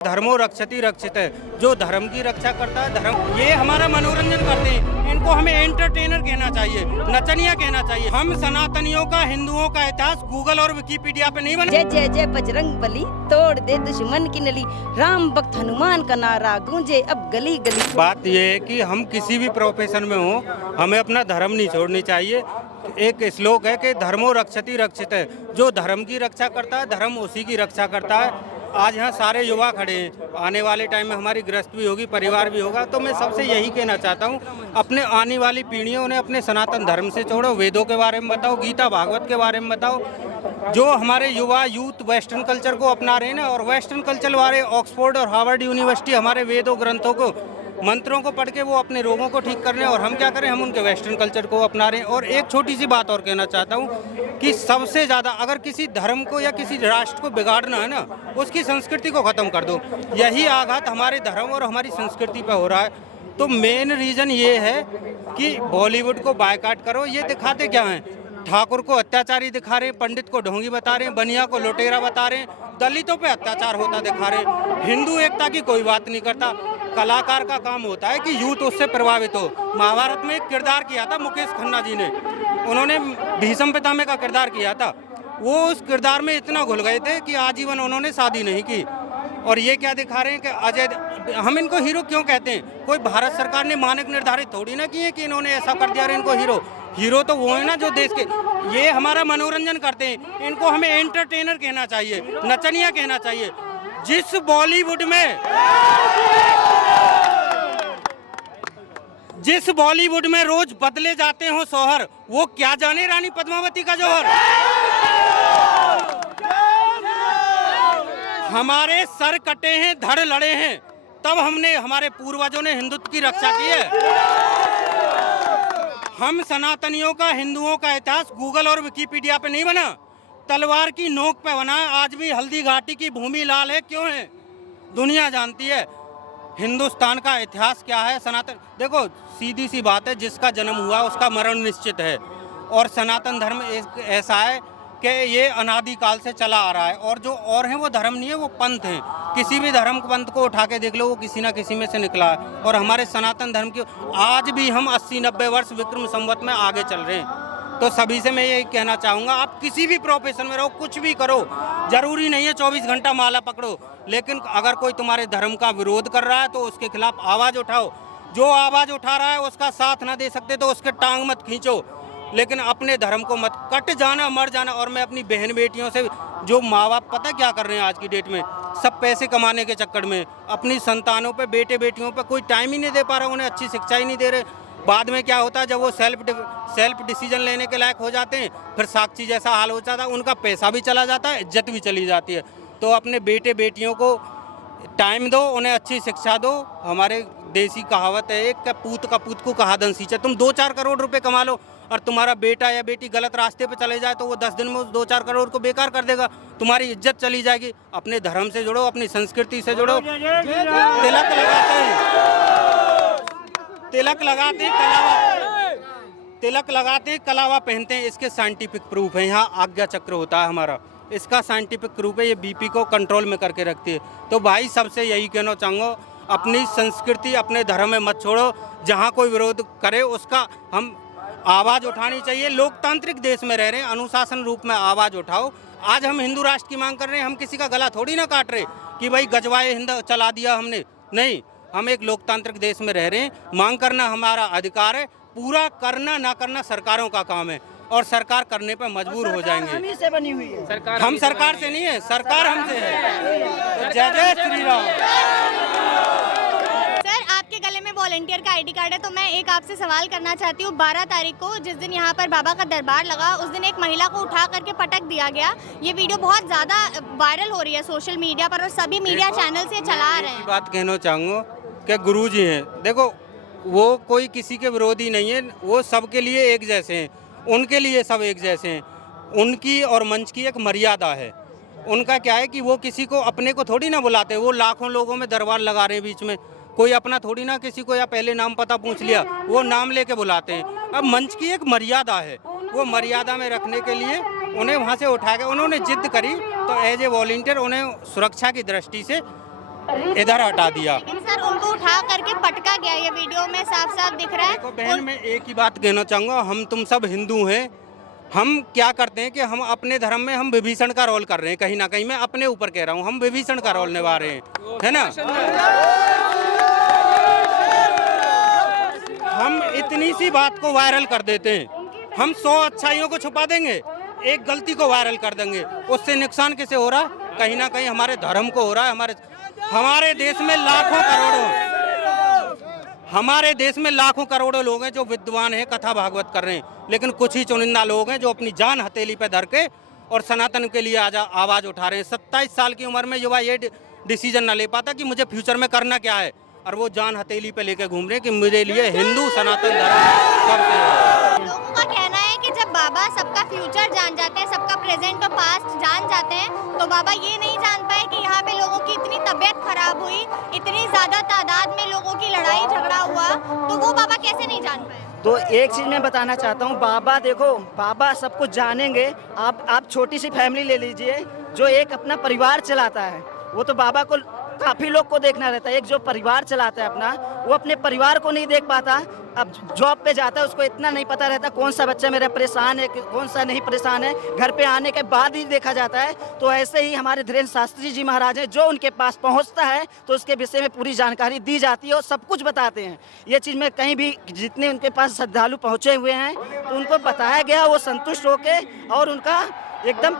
धर्मो रक्षति रक्षित है। जो धर्म की रक्षा करता है धर्म, ये हमारा मनोरंजन करते हैं, इनको हमें एंटरटेनर कहना चाहिए, नचनिया कहना चाहिए। हम सनातनियों का, हिंदुओं का इतिहास गूगल और विकिपीडिया पे नहीं बना। जय जय जय बजरंग बली, तोड़ दे दुश्मन की नली, राम भक्त हनुमान का नारा गूंजे अब गली गली। बात ये है कि हम किसी भी प्रोफेशन में हो, हमें अपना धर्म नहीं छोड़नी चाहिए। एक श्लोक है कि धर्मो रक्षति रक्षित है। जो धर्म की रक्षा करता है धर्म उसी की रक्षा करता है। आज यहाँ सारे युवा खड़े हैं, आने वाले टाइम में हमारी गृहस्थ भी होगी, परिवार भी होगा, तो मैं सबसे यही कहना चाहता हूँ, अपने आने वाली पीढ़ियों ने अपने सनातन धर्म से छोड़ो, वेदों के बारे में बताओ, गीता भागवत के बारे में बताओ। जो हमारे युवा यूथ वेस्टर्न कल्चर को अपना रहे हैं ना, और वेस्टर्न कल्चर वाले ऑक्सफोर्ड और हार्वर्ड यूनिवर्सिटी हमारे वेदों ग्रंथों को, मंत्रों को पढ़ के वो अपने रोगों को ठीक कर रहे हैं, और हम क्या करें, हम उनके वेस्टर्न कल्चर को अपना रहे हैं। और एक छोटी सी बात और कहना चाहता हूँ कि सबसे ज़्यादा अगर किसी धर्म को या किसी राष्ट्र को बिगाड़ना है ना, उसकी संस्कृति को ख़त्म कर दो। यही आघात हमारे धर्म और हमारी संस्कृति पर हो रहा है। तो मेन रीज़न ये है कि बॉलीवुड को बायकॉट करो। ये दिखाते क्या हैं, ठाकुर को अत्याचारी दिखा रहे हैं, पंडित को ढोंगी बता रहे हैं, बनिया को लुटेरा बता रहे हैं, दलितों पे अत्याचार होता दिखा रहे हैं। हिंदू एकता की कोई बात नहीं करता। कलाकार का काम होता है कि यूथ उससे प्रभावित हो। महाभारत में एक किरदार किया था मुकेश खन्ना जी ने, उन्होंने भीष्म पितामह का किरदार किया था। वो उस किरदार में इतना घुल गए थे कि आजीवन उन्होंने शादी नहीं की। और ये क्या दिखा रहे हैं कि अजय, हम इनको हीरो क्यों कहते हैं? कोई भारत सरकार ने मानक निर्धारित थोड़ी ना किए कि इन्होंने ऐसा कर दिया इनको हीरो। हीरो तो वो है ना जो देश के, ये हमारा मनोरंजन करते हैं, इनको हमें एंटरटेनर कहना चाहिए, नचनिया कहना चाहिए। जिस बॉलीवुड में रोज बदले जाते हो शौहर, वो क्या जाने रानी पद्मावती का जौहर। हमारे सर कटे हैं, धड़ लड़े हैं, तब हमने, हमारे पूर्वजों ने हिंदुत्व की रक्षा की है। हम सनातनियों का, हिंदुओं का इतिहास गूगल और विकिपीडिया पे नहीं बना, तलवार की नोक पे बना है। आज भी हल्दी घाटी की भूमि लाल है, क्यों है? दुनिया जानती है हिंदुस्तान का इतिहास क्या है। सनातन, देखो सीधी सी बात है, जिसका जन्म हुआ उसका मरण निश्चित है। और सनातन धर्म एक ऐसा है कि ये अनादिकाल से चला आ रहा है, और जो और हैं वो धर्म नहीं है, वो पंथ हैं। किसी भी धर्म पंथ को उठा के देख लो, वो किसी ना किसी में से निकला है। और हमारे सनातन धर्म की आज भी हम 80-90 वर्ष विक्रम संवत में आगे चल रहे हैं। तो सभी से मैं यही कहना चाहूँगा, आप किसी भी प्रोफेशन में रहो, कुछ भी करो, जरूरी नहीं है 24 घंटा माला पकड़ो, लेकिन अगर कोई तुम्हारे धर्म का विरोध कर रहा है तो उसके खिलाफ आवाज़ उठाओ। जो आवाज़ उठा रहा है उसका साथ ना दे सकते तो उसके टांग मत खींचो, लेकिन अपने धर्म को मत कट जाना, मर जाना। और मैं अपनी बहन बेटियों से, जो माँ बाप पता क्या कर रहे हैं आज की डेट में, सब पैसे कमाने के चक्कर में अपनी संतानों पे, बेटे बेटियों पे कोई टाइम ही नहीं दे पा रहा, उन्हें अच्छी शिक्षा ही नहीं दे रहे। बाद में क्या होता है, जब वो सेल्फ डिसीजन लेने के लायक हो जाते हैं, फिर साक्षी जैसा हाल हो जाता है, उनका पैसा भी चला जाता है, इज्जत भी चली जाती है। तो अपने बेटे बेटियों को टाइम दो, उन्हें अच्छी शिक्षा दो। हमारे देसी कहावत है एक, कपूत को कहा धन सींचे। तुम 2-4 करोड़ रुपए कमा लो और तुम्हारा बेटा या बेटी गलत रास्ते पे चले जाए तो वो 10 दिन में उस 2-4 करोड़ को बेकार कर देगा, तुम्हारी इज्जत चली जाएगी। अपने धर्म से जुड़ो, अपनी संस्कृति से जुड़ो। तिलक लगाते हैं, कलावा पहनते हैं, इसके साइंटिफिक प्रूफ है। यहाँ आज्ञा चक्र होता है हमारा, इसका साइंटिफिक प्रूफ है, ये बीपी को कंट्रोल में करके रखती है। तो भाई सबसे यही कहना चाहूँगा, अपनी संस्कृति, अपने धर्म में मत छोड़ो। जहाँ कोई विरोध करे उसका हम आवाज़ उठानी चाहिए। लोकतांत्रिक देश में रह रहे हैं, अनुशासन रूप में आवाज़ उठाओ। आज हम हिंदू राष्ट्र की मांग कर रहे हैं, हम किसी का गला थोड़ी ना काट रहे कि भाई गजवाए हिंद चला दिया हमने, नहीं। हम एक लोकतांत्रिक देश में रह रहे हैं, मांग करना हमारा अधिकार है, पूरा करना ना करना सरकारों का काम है, और सरकार करने पर मजबूर हो जाएंगे। हम ही से बनी हुई है सरकार, हम सरकार से नहीं है, सरकार हमसे है। तो जय जय श्री राम। सर, आपके गले में वॉलंटियर का आईडी कार्ड है, तो मैं एक आपसे सवाल करना चाहती हूँ। 12 तारीख को जिस दिन यहाँ पर बाबा का दरबार लगा, उस दिन एक महिला को उठा करके पटक दिया गया। ये वीडियो बहुत ज़्यादा वायरल हो रही है सोशल मीडिया पर, और सभी मीडिया चैनल से चला रहे हैं। बात कहना चाहूँगा कि गुरुजी हैं, देखो वो कोई किसी के विरोधी नहीं है, वो सबके लिए एक जैसे हैं, उनके लिए सब एक जैसे हैं। उनकी और मंच की एक मर्यादा है। उनका क्या है कि वो किसी को अपने को थोड़ी ना बुलाते, वो लाखों लोगों में दरबार लगा रहे हैं बीच में, कोई अपना थोड़ी ना किसी को या पहले नाम पता पूछ लिया, वो नाम लेके बुलाते हैं। अब मंच की एक मर्यादा है, वो मर्यादा में रखने के लिए उन्हें वहाँ से उठा के, उन्होंने जिद करी तो एज ए वॉलंटियर उन्हें सुरक्षा की दृष्टि से इधर हटा दिया। लेकिन सर उनको उठा करके पटका गया, ये वीडियो में साफ साफ दिख रहा है। देखो बहन, मैं एक ही बात कहना चाहूँगा, हम तुम सब हिंदू हैं। हम क्या करते हैं कि हम अपने धर्म में हम विभीषण का रोल कर रहे हैं, कहीं ना कहीं मैं अपने ऊपर कह रहा हूँ, हम विभीषण का रोल निभा रहे हैं, है ना। हम इतनी सी बात को वायरल कर देते हैं, हम 100 अच्छाइयों को छुपा देंगे, एक गलती को वायरल कर देंगे, उससे नुकसान किसे हो रहा है? कहीं ना कहीं हमारे धर्म को हो रहा है। हमारे देश में लाखों करोड़ों लोग हैं जो विद्वान हैं, कथा भागवत कर रहे हैं, लेकिन कुछ ही चुनिंदा लोग हैं जो अपनी जान हथेली पे धर के और सनातन के लिए आवाज उठा रहे हैं। 27 साल की उम्र में युवा ये डिसीजन ना ले पाता कि मुझे फ्यूचर में करना क्या है, और वो जान हथेली पे लेके घूम रहे हैं कि मेरे लिए हिंदू सनातन धर्म सबसे है। लोगों का कहना है कि जब बाबा सबका फ्यूचर जान जाते हैं, सबका प्रेजेंट और पास्ट जान जाते हैं, तो बाबा ये नहीं जान पाए कि यहाँ पे लोगों की इतनी तबीयत खराब हुई, इतनी ज्यादा तादाद में लोगों की लड़ाई झगड़ा हुआ, तो वो बाबा कैसे नहीं जान पाए? तो एक चीज़ मैं बताना चाहता हूँ, बाबा देखो, बाबा सब कुछ जानेंगे। आप छोटी सी फैमिली ले लीजिए जो एक अपना परिवार चलाता है, वो तो बाबा को काफ़ी लोग को देखना रहता है। एक जो परिवार चलाता है अपना, वो अपने परिवार को नहीं देख पाता। अब जॉब पे जाता है, उसको इतना नहीं पता रहता कौन सा बच्चा मेरा परेशान है, कौन सा नहीं परेशान है, घर पे आने के बाद ही देखा जाता है। तो ऐसे ही हमारे धीरेन्द्र शास्त्री जी महाराज हैं, जो उनके पास पहुंचता है तो उसके विषय में पूरी जानकारी दी जाती है और सब कुछ बताते हैं। ये चीज़ में कहीं भी जितने उनके पास श्रद्धालु पहुँचे हुए हैं तो उनको बताया गया, वो संतुष्ट होके और उनका एकदम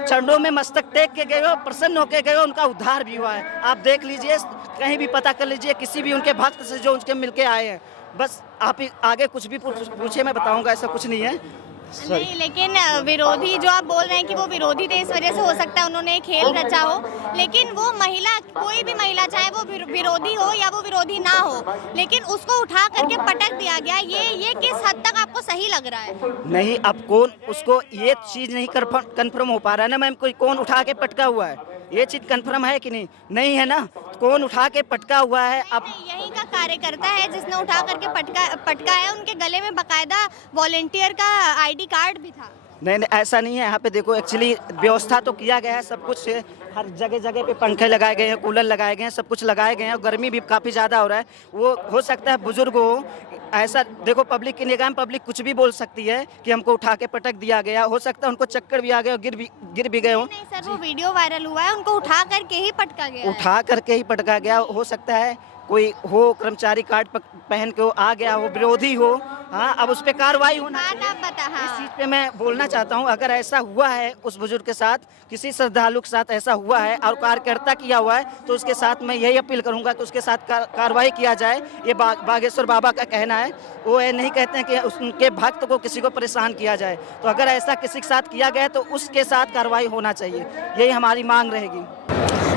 चरणों में मस्तक टेक के गए हो, प्रसन्न होके गए हो, उनका उद्धार भी हुआ है। आप देख लीजिए, कहीं भी पता कर लीजिए किसी भी उनके भक्त से जो उनके मिलके आए हैं। बस आप आगे कुछ भी पूछे, मैं बताऊंगा, ऐसा कुछ नहीं है। नहीं, लेकिन विरोधी जो आप बोल रहे हैं कि वो विरोधी थे, इस वजह से हो सकता है उन्होंने खेल रचा हो, लेकिन वो महिला, कोई भी महिला, चाहे वो विरोधी हो या वो विरोधी ना हो, लेकिन उसको उठा करके पटक दिया गया, ये किस हद तक आपको सही लग रहा है? नहीं, अब कौन उसको ये चीज़ नहीं कंफर्म हो पा रहा है ना मैम, कोई कौन उठा के पटका हुआ है, ये चीज़ कंफर्म है कि नहीं? नहीं है ना, कौन उठा के पटका हुआ है? अब यही का कार्यकर्ता है जिसने उठा करके पटका है, उनके गले में बकायदा वॉलेंटियर का आईडी कार्ड भी था। नहीं, ऐसा नहीं है। यहाँ पे देखो, एक्चुअली व्यवस्था तो किया गया है, सब कुछ है, हर जगह जगह पे पंखे लगाए गए हैं, कूलर लगाए गए हैं, सब कुछ लगाए गए हैं, और गर्मी भी काफ़ी ज़्यादा हो रहा है। वो हो सकता है बुजुर्ग हो, ऐसा देखो, पब्लिक की निगाह में पब्लिक कुछ भी बोल सकती है कि हमको उठा के पटक दिया गया, हो सकता है उनको चक्कर भी आ गए और गिर भी गए हो। नहीं सर, वो वीडियो वायरल हुआ है, उनको उठा करके ही पटका गया, उठा करके ही पटका गया। हो सकता है कोई हो, कर्मचारी कार्ड पहन के आ गया हो, विरोधी हो, हाँ, अब उस पर कार्रवाई होना चाहिए। इस चीज़ पे मैं बोलना चाहता हूँ, अगर ऐसा हुआ है उस बुजुर्ग के साथ, किसी श्रद्धालु के साथ ऐसा हुआ है और कार्यकर्ता किया हुआ है, तो उसके साथ मैं यही अपील करूँगा कि उसके साथ कार्रवाई किया जाए। ये बागेश्वर बाबा का कहना है, वो ये नहीं कहते हैं कि उनके भक्त को किसी को परेशान किया जाए। तो अगर ऐसा किसी के साथ किया गया तो उसके साथ कार्रवाई होना चाहिए, यही हमारी मांग रहेगी।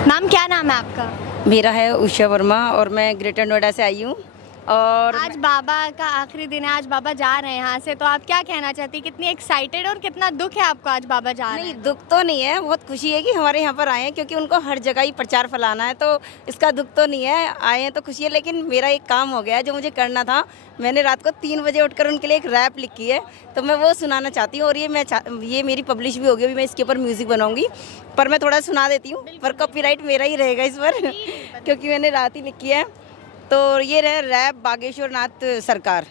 मैम क्या नाम है आपका? मेरा है उषा वर्मा और मैं ग्रेटर नोएडा से आई हूँ। और आज बाबा का आखिरी दिन है, आज बाबा जा रहे हैं यहाँ से, तो आप क्या कहना चाहती हैं? कितनी एक्साइटेड और कितना दुख है आपको आज बाबा जा रहे हैं? नहीं, दुख तो नहीं है, बहुत खुशी है कि हमारे यहाँ पर आए हैं, क्योंकि उनको हर जगह ही प्रचार फैलाना है, तो इसका दुख तो नहीं है, आए हैं तो खुशी है। लेकिन मेरा एक काम हो गया है जो मुझे करना था। मैंने रात को 3 बजे उठकर उनके लिए एक रैप लिखी है, तो मैं वो सुनाना चाहती हूँ, और ये मेरी पब्लिश भी होगी, अभी मैं इसके ऊपर म्यूज़िक बनाऊंगी, पर मैं थोड़ा सुना देती हूँ, पर कॉपीराइट मेरा ही रहेगा इस पर क्योंकि मैंने रात ही लिखी है। तो ये रहे रैप बागेश्वर नाथ सरकार।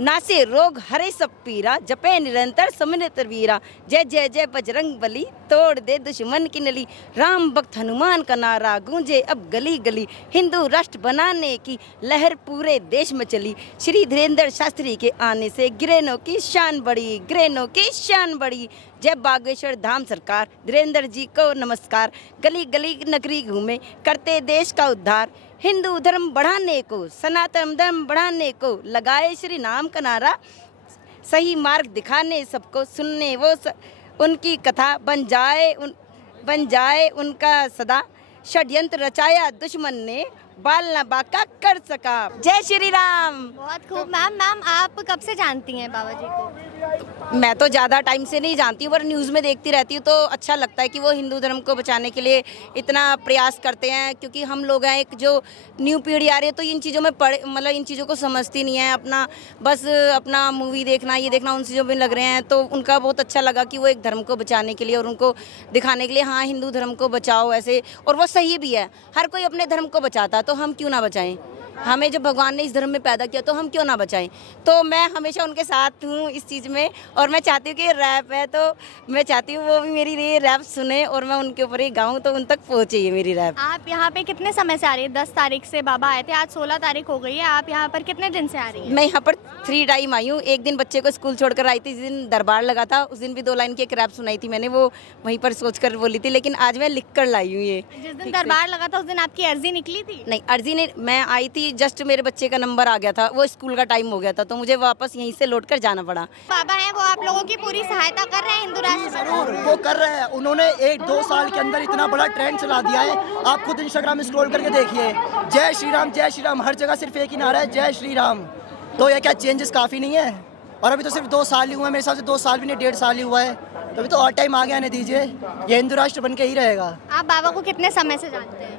नासे रोग हरे सब पीरा, जपे निरंतर समृत वीरा, जय जय जय बजरंग बली, तोड़ दे दुश्मन की नली, राम भक्त हनुमान का नारा गूंजे अब गली गली, हिंदू राष्ट्र बनाने की लहर पूरे देश में चली, श्री धीरेन्द्र शास्त्री के आने से ग्रेनों की शान बढ़ी, ग्रेनों की शान बढ़ी, जय बागेश्वर धाम सरकार, धीरेन्द्र जी को नमस्कार, गली गली नगरी घूमे करते देश का उद्धार, हिंदू धर्म बढ़ाने को, सनातन धर्म बढ़ाने को, लगाए श्री नाम का नारा, सही मार्ग दिखाने सबको, सुनने वो उनकी कथा, बन जाए उनका सदा, षड्यंत्र रचाया दुश्मन ने, बाल न बाका कर सका। जय श्री राम। बहुत खूब। मैम आप कब से जानती हैं बाबा जी को? मैं तो ज़्यादा टाइम से नहीं जानती हूँ, पर न्यूज़ में देखती रहती हूँ, तो अच्छा लगता है कि वो हिंदू धर्म को बचाने के लिए इतना प्रयास करते हैं, क्योंकि हम लोग हैं एक जो न्यू पीढ़ी आ रही है, तो इन चीज़ों में मतलब इन चीज़ों को समझती नहीं है, बस अपना मूवी देखना, ये देखना, उन चीज़ों में लग रहे हैं। तो उनका बहुत अच्छा लगा कि वो एक धर्म को बचाने के लिए और उनको दिखाने के लिए, हाँ, हिंदू धर्म को बचाओ ऐसे, और वो सही भी है, हर कोई अपने धर्म को बचाता, तो हम क्यों ना बचाएं? हमें जब भगवान ने इस धर्म में पैदा किया तो हम क्यों ना बचाएं? तो मैं हमेशा उनके साथ हूँ इस चीज़ में, और मैं चाहती हूँ कि ये रैप है तो मैं चाहती हूँ वो भी मेरी ये रैप सुने और मैं उनके ऊपर ही गाऊँ, तो उन तक पहुँचे ये मेरी रैप। आप यहाँ पे कितने समय से आ रही है? 10 तारीख से बाबा आए थे, आज 16 तारीख हो गई है। आप यहाँ पर कितने दिन से आ रही है? मैं यहाँ पर 3 टाइम आई हूँ। एक दिन बच्चे को स्कूल छोड़कर आई थी, जिस दिन दरबार लगा था उस दिन भी 2 लाइन की एक रैप सुनाई थी मैंने, वो वहीं पर सोच कर बोली थी, लेकिन आज मैं लिख कर लाई हूँ ये। जिस दिन दरबार लगा था उस दिन आपकी अर्जी निकली थी? नहीं, अर्जी नहीं, मैं आई थी, जस्ट मेरे बच्चे का नंबर आ गया था, वो स्कूल का टाइम हो गया था, तो मुझे वापस यहीं से लौट कर जाना पड़ा। बाबा हैं वो आप लोगों की पूरी सहायता कर रहे हैं हिंदू राष्ट्र में? जरूर वो कर रहे हैं। उन्होंने 1-2 साल के अंदर इतना बड़ा ट्रेंड चला दिया है, आप खुद इंस्टाग्राम में स्क्रॉल करके देखिए, जय श्री राम, हर जगह सिर्फ एक ही नारा है, जय श्री राम। तो ये क्या चेंजेस काफ़ी नहीं है? और अभी तो सिर्फ 2 साल ही हुआ है, मेरे हिसाब से 2 साल भी नहीं, 1.5 साल ही हुआ है, तो अभी तो और टाइम आ गया नहीं, दीजिए, ये हिंदू राष्ट्र बन के ही रहेगा। आप बाबा को कितने समय से जानते हैं?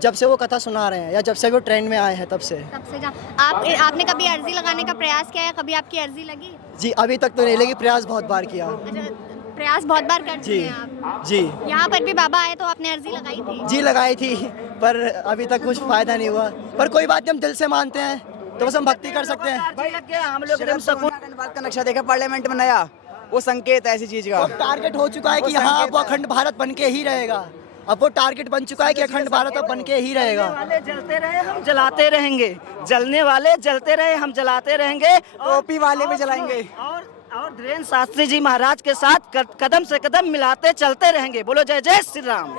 जब से वो कथा सुना रहे हैं या जब से वो ट्रेंड में आए हैं तब से। आपने कभी अर्जी लगाने का प्रयास किया है? कभी आपकी अर्जी लगी? जी अभी तक तो नहीं, लेकिन प्रयास बहुत बार किया। अच्छा, प्रयास बहुत बार कर चुके जी हैं आप। जी यहाँ पर भी बाबा आए तो आपने अर्जी लगाई थी? जी लगाई थी, पर अभी तक कुछ फायदा नहीं हुआ, पर कोई बात नहीं, हम दिल से मानते हैं तो बस हम भक्ति कर सकते हैं। भाई लग गया, हम लोग एकदम सकून। बात का नक्शा देखा पार्लियामेंट में नया, वो संकेत है ऐसी चीज का। अब टारगेट हो चुका है कि हाँ अब वो अखंड भारत बन के ही रहेगा, अब वो टारगेट बन चुका है कि अखंड भारत अब बन के ही रहेगा। वाले जलते रहे हम जलाते रहेंगे, जलने वाले जलते रहे हम जलाते रहेंगे, टोपी वाले भी जलाएंगे। और धीरेन्द्र शास्त्री जी महाराज के साथ कदम से कदम मिलाते चलते रहेंगे। बोलो जय जय श्री राम।